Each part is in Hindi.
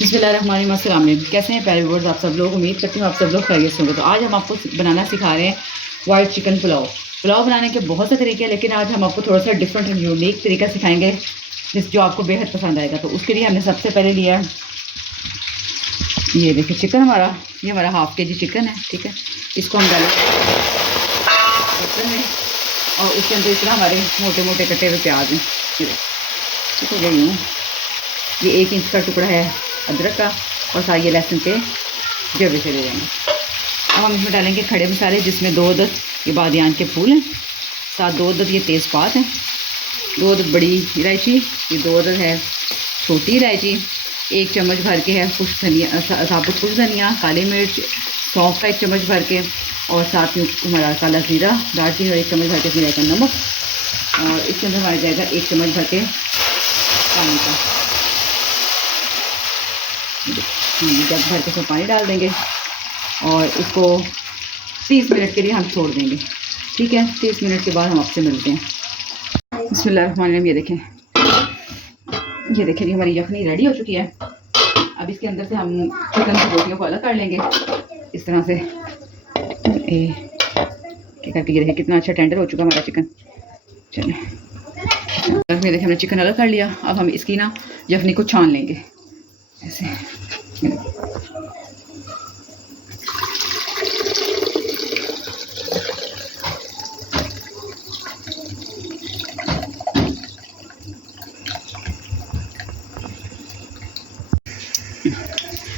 बिस्मिल्लाहिर्रहमानिर्रहीम। अस्सलाम वालेकुम। कैसे हैं प्यारे व्यूअर्स, आप सब लोग। उम्मीद करती हूँ आप सब लोग खैरियत से होंगे। तो आज हम आपको बनाना सिखा रहे हैं वाइट चिकन पुलाव। पुलाव बनाने के बहुत से तरीके हैं, लेकिन आज हम आपको थोड़ा सा डिफरेंट एंड यूनिक तरीका सिखाएंगे जो आपको बेहद पसंद आएगा। तो उसके लिए हमने सबसे पहले लिया है, ये देखिए चिकन हमारा, ये हमारा हाफ के जी चिकन है। ठीक है, इसको हम डालेंगे चिकन में, और उसके अंदर इतना हमारे मोटे मोटे कटे हुए प्याज हैं। ठीक हो गई हूँ, ये 1 इंच का टुकड़ा है अदरक का, और साथ ये लहसुन के जवे से ले जाएंगे। अब हम इसमें डालेंगे खड़े मसाले, जिसमें 2 अदद ये बादियान के फूल हैं, साथ 2 अदद ये तेज़पात हैं, 2 अदद बड़ी इलायची, ये 2 अदद है छोटी इलायची, 1 चम्मच भर के है खुश्क धनिया, साबुत खुश्क धनिया, काली मिर्च, सौंफ का 1 चम्मच भर के, और साथ में हमारा काला ज़ीरा, दालचीनी, और 1 चम्मच भर के इसमें जाएगा नमक, और इसके अंदर हमारा जाएगा 1 चम्मच भर के पानी का, जग भर के इसमें पानी डाल देंगे, और इसको 30 मिनट के लिए हम छोड़ देंगे। ठीक है, 30 मिनट के बाद हम आपसे मिलते हैं। बिस्मिल्लाहिर्रहमानिर्रहीम। ये देखें जी, हमारी यखनी रेडी हो चुकी है। अब इसके अंदर से हम चिकन की बोटियों को अलग कर लेंगे इस तरह से। करके ये देखें कितना अच्छा टेंडर हो चुका हमारा चिकन। चलिए, ये देखें हमने चिकन अलग कर लिया। अब हम इसकी ना यखनी को छान लेंगे ऐसे।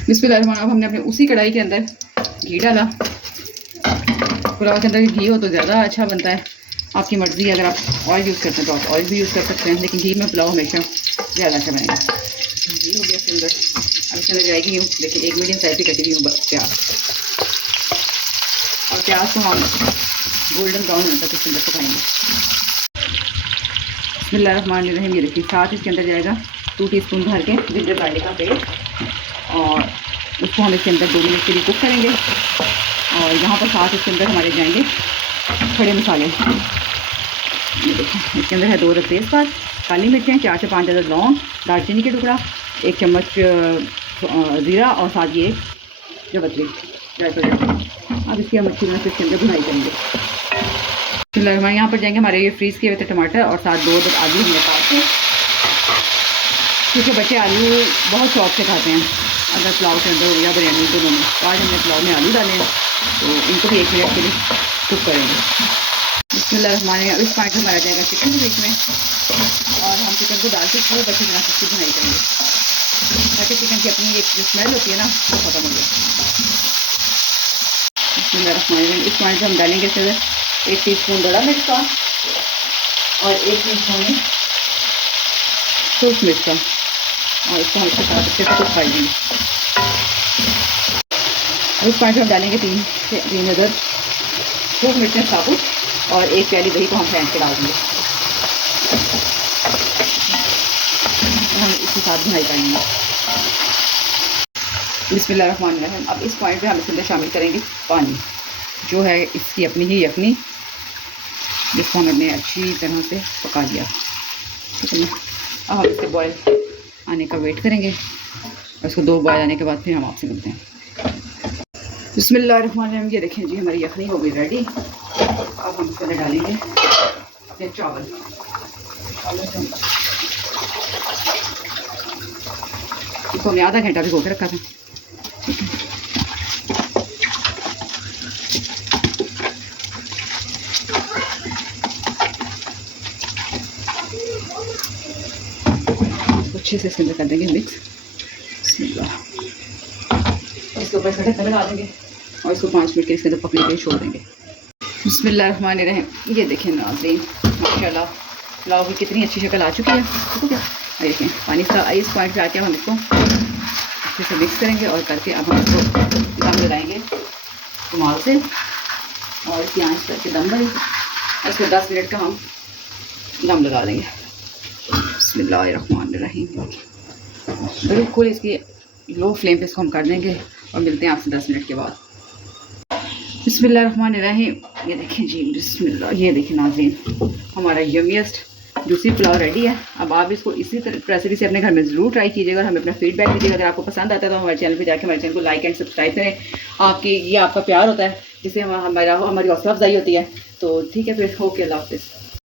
बिस्मिल्लाह। अब हमने अपने उसी कढ़ाई के अंदर घी डाला। पुलाव के अंदर घी हो तो ज़्यादा अच्छा बनता है, आपकी मर्ज़ी है। अगर आप ऑयल यूज़ करते हैं तो आप ऑयल भी यूज़ कर सकते हैं, लेकिन घी में पुलाव हमेशा ज़्यादा अच्छा बनेगा। घी हो गया इसके अंदर। अब इसके अंदर जाएगी यूँ, देखिए 1 मीडियम साइज़ की कटी हुई प्याज, और प्याज को हम गोल्डन ब्राउन होने तक इसके अंदर पकाएंगे। बिस्मिल्लाहिर्रहमानिर्रहीम। ये देखिए, साथ इसके अंदर जाएगा 2 टीस्पून भर के जिंजर गार्लिक का पेस्ट, और उसको हम इसके अंदर 2 मिनट के लिए कुक करेंगे। और यहाँ पर साथ इसके अंदर हमारे जाएंगे खड़े मसाले। ये देखिए, इसके अंदर है 2 अदद तेज़पात, काली मिर्चें, 4 से 5 अदद लौंग, दालचीनी के टुकड़ा, 1 चम्मच ज़ीरा, और साथ ये जावित्री जायफल। अब इसकी हम अच्छी तरह से इसके अंदर भुनाई करेंगे। हमारे यहाँ पर जाएंगे हमारे ये फ्रीज़ किए हुए थे टमाटर, और साथ 2 अदद आलू हमने काट के, क्योंकि बच्चे आलू बहुत शौक से खाते हैं, अगर पुलाव के अंदर हो या बिरयानी दोनों में। तो आज हमने पुलाव में आलू डाले हैं, तो इनको भी 1 मिनट के लिए कुक करेंगे। बिस्मिल्लाहिर्रहमानिर्रहीम। इस पॉइंट में हमारा जाएगा चिकन के बीच में, और हम चिकन को डाल के खूब अच्छी तरह से इसकी भुनाई करेंगे, ताकि चिकन की अपनी एक जो स्मेल होती है ना, वो खत्म हो जाए। बिस्मिल्लाहिर्रहमानिर्रहीम। इस पॉइंट पर हम डालेंगे फिर 1 टीस्पून बड़ा मिर्च का, और 1 टीस्पून सूख मिर्च का, और इसको हम इसके साथ अच्छे से कुक कर लेंगे। अब इस पॉइंट पर हम डालेंगे 3 अदद सूख मिर्चें साबुत, और 1 प्याली दही को हम फेंट के डाल देंगे। हम इसके साथ भुनाई करेंगे। बिस्मिल्लाहिर्रहमानिर्रहीम। अब इस पॉइंट पे हम इसके अंदर शामिल करेंगे पानी, जो है इसकी अपनी ही यखनी, जिसको हमने अच्छी तरह से पका लिया। ठीक है ना, अब हम इसके बॉयल आने का वेट करेंगे, और इसको 2 बॉयल आने के बाद फिर हम आपसे मिलते हैं। बिस्मिल्लाहिर्रहमानिर्रहीम। ये देखें जी, हमारी यखनी हो गई रेडी। अब हम इसके अंदर डालेंगे अपने चावल। इसको हमने आधा घंटा भिगो के रखा था। ठीक है, अच्छे से इसके अंदर कर देंगे मिक्स। बिस्मिल्लाह। इसके ऊपर इसका ढक्कन लगा देंगे, और इसको 5 मिनट के इसके अंदर पकने के लिए छोड़ देंगे। बिस्मिल्लाहिर्रहमानिर्रहीम। ये देखें नाज़रीन, माशाल्लाह पुलाव की कितनी अच्छी शक्ल आ चुकी है। ठीक है, देखें पानी का इस पॉइंट पे आके हम इसको अच्छे से मिक्स करेंगे, और करके अब हम इसको दम लगाएंगे रुमाल से, और इसकी आंच करके दम भरेंगे। इसको 10 मिनट का हम दम लगा देंगे। बिस्मिल्लाहिर्रहमानिर्रहीम। बिल्कुल इसकी लो फ्लेम पे इसको हम कर देंगे, और मिलते हैं आपसे 10 मिनट के बाद। बिस्मिल्लाहिर्रहमानिर्रहीम। ये देखें जी, बिस्मिल्लाह। ये देखें नाज़रीन, हमारा यमीएस्ट जूसी पुलाव रेडी है। अब आप इसको इसी रेसिपी से अपने घर में ज़रूर ट्राई कीजिएगा और हमें अपना फीडबैक दीजिएगा। अगर आपको पसंद आता है तो हमारे चैनल पे जाकर हमारे चैनल को लाइक एंड सब्सक्राइब करें। ये आपका प्यार होता है जिससे हमारी हौसला अफजाई होती है। तो ठीक है फिर, ओके, अल्लाह हाफिज़।